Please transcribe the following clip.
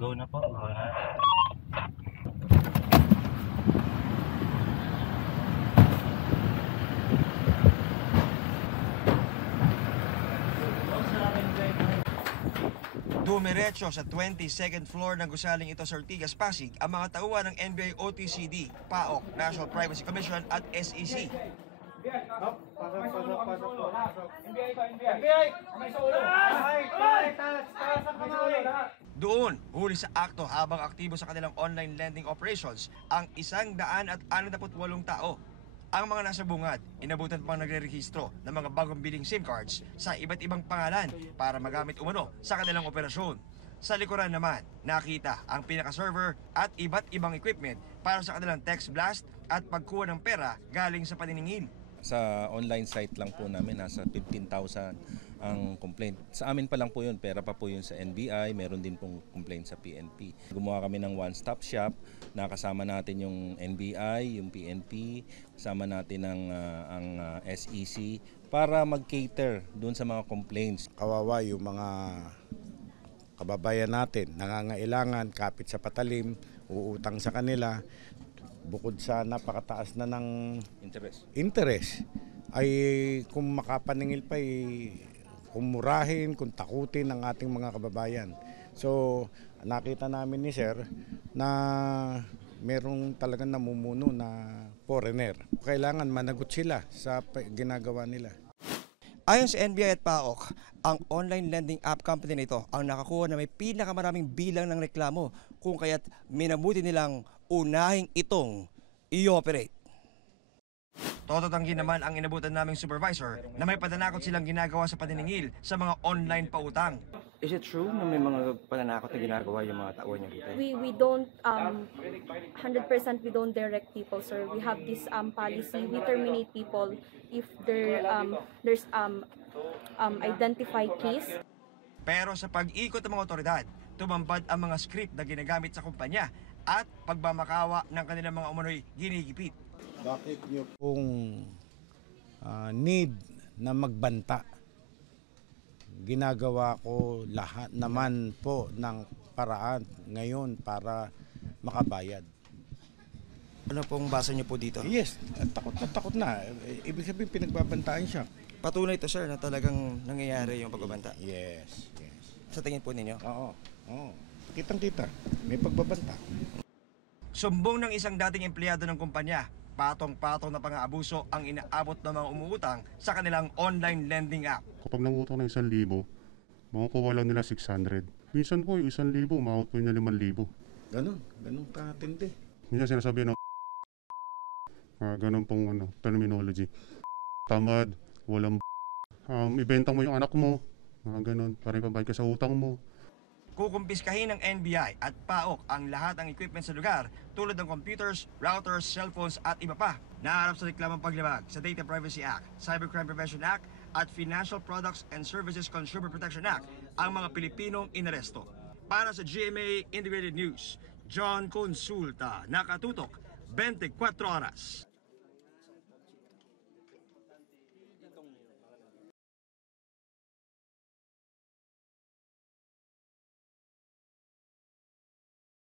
Go na po, go na. Dumiretso sa 22nd floor ng gusaling ito sa Ortigas, Pasig ang mga tauhan ng NBI OTCD, PAOK, National Privacy Commission at SEC. Doon, huli sa akto habang aktibo sa kanilang online lending operations ang 168 tao. Ang mga nasa bungad, inabutan pang nagre-rehistro ng mga bagong biling SIM cards sa iba't ibang pangalan para magamit umano sa kanilang operasyon. Sa likuran naman, nakita ang pinaka-server at iba't ibang equipment para sa kanilang text blast at pagkuha ng pera galing sa paniningil. Sa online site lang po namin, nasa 15,000 ang complaint. Sa amin pa lang po yun, pera pa po yun sa NBI, meron din pong complaint sa PNP. Gumawa kami ng one-stop shop, nakasama natin yung NBI, yung PNP, kasama natin ang SEC para mag-cater doon sa mga complaints. Kawawa yung mga kababayan natin, nangangailangan, kapit sa patalim, uutang sa kanila. Bukod sa napakataas na ng interest ay kung makapaningil pa kung murahin, kung takutin ang ating mga kababayan. So nakita namin ni Sir na merong talagang namumuno na foreigner. Kailangan managot sila sa ginagawa nila. Ayon sa NBI at PAOK, ang online lending app company nito ang nakakuha na may pinakamaraming bilang ng reklamo kung kaya't minabuti nilang unahing itong i-operate. Tototanggi naman ang inabutan naming supervisor na may pananakot silang ginagawa sa paniningil sa mga online pautang. Is it true na may mga pananakot na ginagawa yung mga tauhan niyo dito? We don't 100% we don't direct people, sir. We have this policy. We terminate people if there's identified case. Pero sa pag-ikot ng mga otoridad, tumambad ang mga script na ginagamit sa kumpanya at pagbamakawa ng kanilang mga umano'y ginigipit. Bakit nyo pong need na magbanta? Ginagawa ko lahat naman po ng paraan ngayon para makabayad. Ano pong basa niyo po dito? Yes, takot na. Ibig sabihin pinagbabantaan siya. Patunay ito, sir, na talagang nangyayari yung pagbabanta. Yes. Sa tingin po ninyo? Oo. Kitang-kita. May pagbabanta. Sumbong ng isang dating empleyado ng kumpanya, patong-patong na pang-aabuso ang inaabot ng mga umuutang sa kanilang online lending app. Kapag nangutang ng 1,000, makukuha lang nila 600. Minsan po yung 1,000, makakot po niya 5,000. Ganun katindi. Minsan sinasabi ng ganun pong terminology. Tamad, walang ibenta mo yung anak mo, ganun, para ipabayad ka sa utang mo. Kukumpiskahin ng NBI at PAOK ang lahat ng equipment sa lugar tulad ng computers, routers, cellphones at iba pa. Naharap sa reklamang paglabag sa Data Privacy Act, Cybercrime Prevention Act at Financial Products and Services Consumer Protection Act ang mga Pilipinong inaresto. Para sa GMA Integrated News, John Consulta, nakatutok 24 oras.